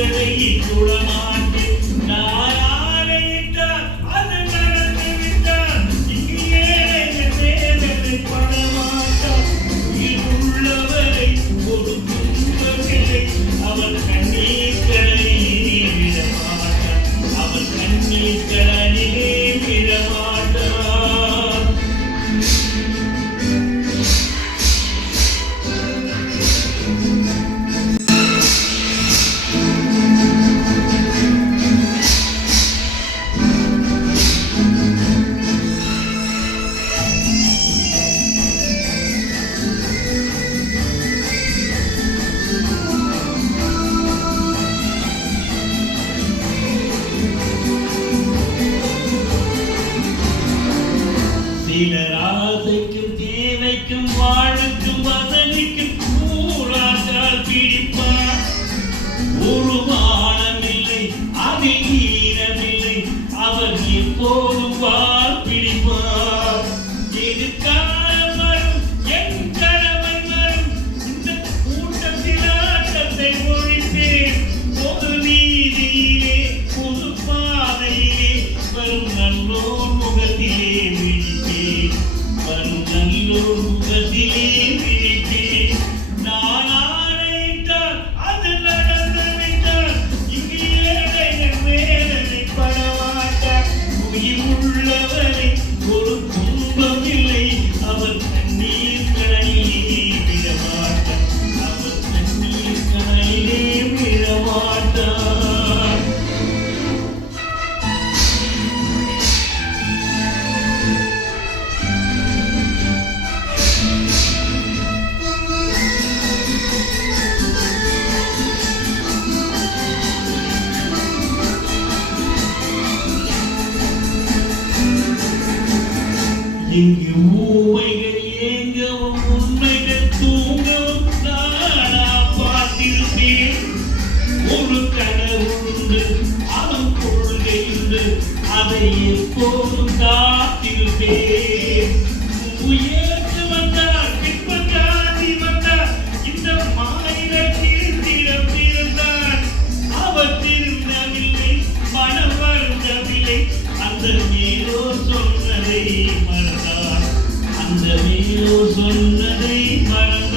உங்களை சுடமாட்டேன். நான் ஆணையிட்டால் அது நடந்து விட்டால் இங்கு ஏழைகள் வேதனைப்படமாட்டார். உயிர் உள்ளவரை ஒரு துன்பமில்லை, அவர் கண்ணீர் கடலிலே விடமாட்டார். அவர் கண்ணீர் கடலிலே விடமாட்டார். சிலர் ஆசைக்கும் தேவைக்கும் வாழுக்கும் வசதிக்கும் ஊராட்டால் பிடிப்பார். ஒரு மானமில்லை, அதில் ஈரமில்லை, அவர் எப்போதும் வால் பிடிப்பார். இது காலம் வரும், என் கடமை வரும், இந்த கூட்டத்தில் ஆட்டத்தை ஒழிப்பேன். பொது வீதியிலே புது பாதையிலே வரும் நல்லோர் முகத்திலே விழிப்பேன். வரும் நல்லோர் முகத்திலே விழிப்பேன். நான் ஆணையிட்டால் அது நடந்து விட்டால் இங்கு ஏழைகள் வேதனைப்படமாட்டார். உயிர் உள்ளவரை ஒரு துன்பம் இல்லை, அவர் கண்ணீர் கடலிலே விடமாட்டார். அவர் கண்ணீர் கடலிலே விடமாட்டார். இங்கு ஊமைகள் ஏங்கவும் உண்மைகள் தூங்கவும் நானா பார்த்திருப்பேன். ஒரு கடவுளுண்டு, அவன் கொள்கை உண்டு, அதை எப்போதும் காத்திருப்பேன். உயர்ந்து வந்தார், பின்பற்றாதி வந்தார், இந்த மாநிலத்தில் திறப்பிருந்தார். அவர் திருந்தவில்லை, மனம் வருந்தவில்லை, அந்த மேலோ சொன்னதை மறந்தார். அந்த மேலோ சொன்னதை மறந்தார்.